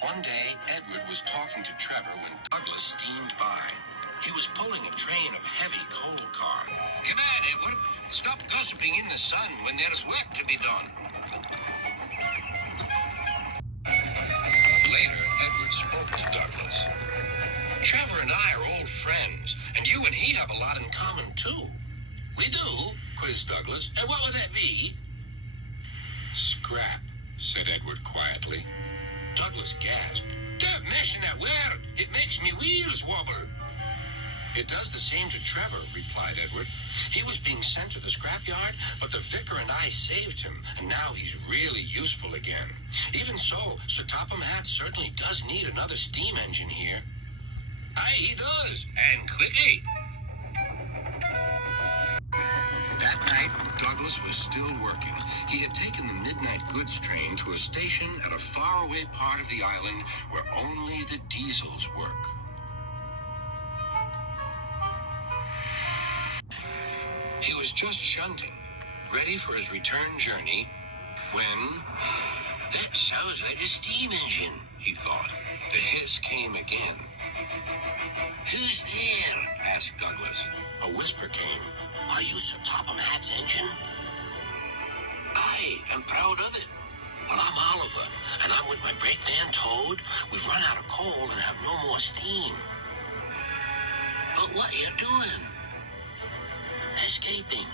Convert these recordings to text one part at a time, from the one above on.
One day, Edward was talking to Trevor when Douglas steamed by. He was pulling a train of heavy coal car. Come on, Edward. Stop gossiping in the sun when there's work to be done. Later, Edward spoke to Douglas. Trevor and I are old friends, and you and he have a lot in common, too. We do? Quizzed Douglas. And what would that be? Scrap, said Edward quietly. Douglas gasped. Don't mention that word. It makes me wheels wobble. It does the same to Trevor, replied Edward. He was being sent to the scrapyard, but the vicar and I saved him, and now he's really useful again. Even so, Sir Topham Hatt certainly does need another steam engine here. Aye, he does, and quickly. That night, Douglas was still working. He had taken the midnight goods train to a station at a faraway part of the island where only the diesels work. He was just shunting, ready for his return journey, when... That sounds like a steam engine, he thought. The hiss came again. Who's there? Asked Douglas. A whisper came. Are you Sir Topham Hatt's engine? I am proud of it. Well, I'm Oliver, and I'm with my brake van towed. We've run out of coal and have no more steam. But what are you doing? Escaping.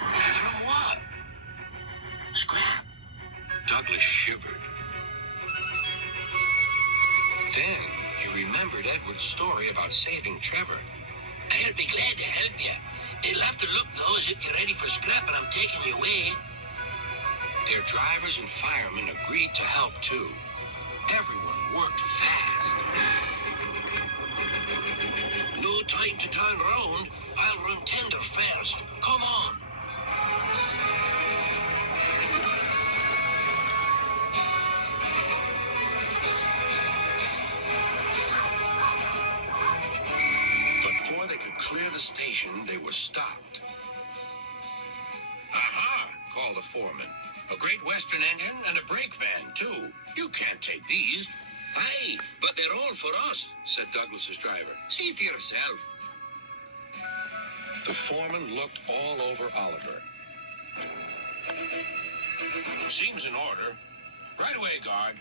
From what? Scrap. Douglas shivered. Then he remembered Edward's story about saving Trevor. I'll be glad to help you. It'll have to look, though, as if you're ready for scrap and I'm taking you away. Their drivers and firemen agreed to help, too. Everyone worked fast. No time to turn round. I'll run tender first. Come on. But before they could clear the station, they were stopped. Aha, called the foreman. A Great Western engine and a brake van, too. You can't take these. Aye, but they're all for us, said Douglas's driver. See for yourself. The foreman looked all over Oliver. Seems in order. Right away, guard.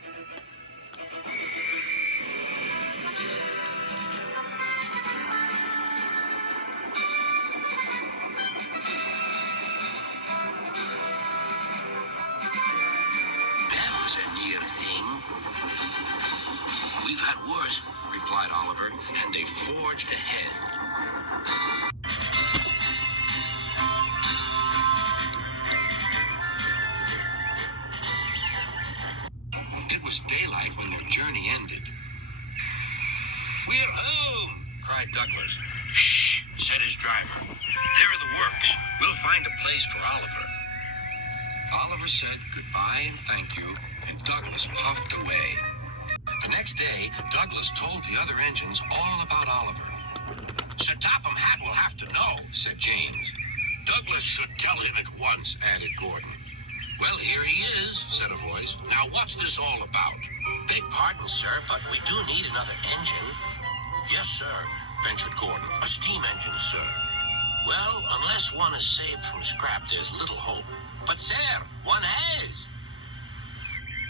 That was a near thing. We've had worse, replied Oliver, and they forged ahead. It was daylight when their journey ended. We're home, cried Douglas. Shh, said his driver. There are the works. We'll find a place for Oliver. Oliver said goodbye and thank you, and Douglas puffed away. The next day, Douglas told the other engines all about Oliver. Sir Topham Hatt will have to know, said James. Douglas should tell him at once, Added Gordon. Well, here he is, said a voice. Now what's this all about? Beg pardon, sir, but we do need another engine. Yes, sir, ventured Gordon. A steam engine, sir. Well, unless one is saved from scrap, there's little hope. But, sir, one has.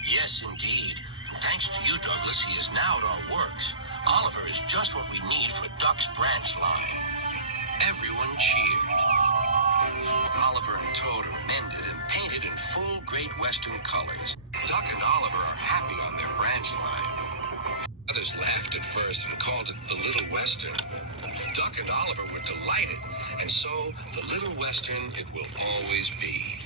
Yes, indeed. And thanks to you, Douglas, he is now at our works. Oliver is just what we need for Duck's branch line. Everyone cheered. Oliver and Toad are mended and painted in full Great Western colors. Duck and Oliver are happy on their branch line. Others laughed at first and called it the Little Western. Duck and Oliver were delighted, and so the Little Western it will always be.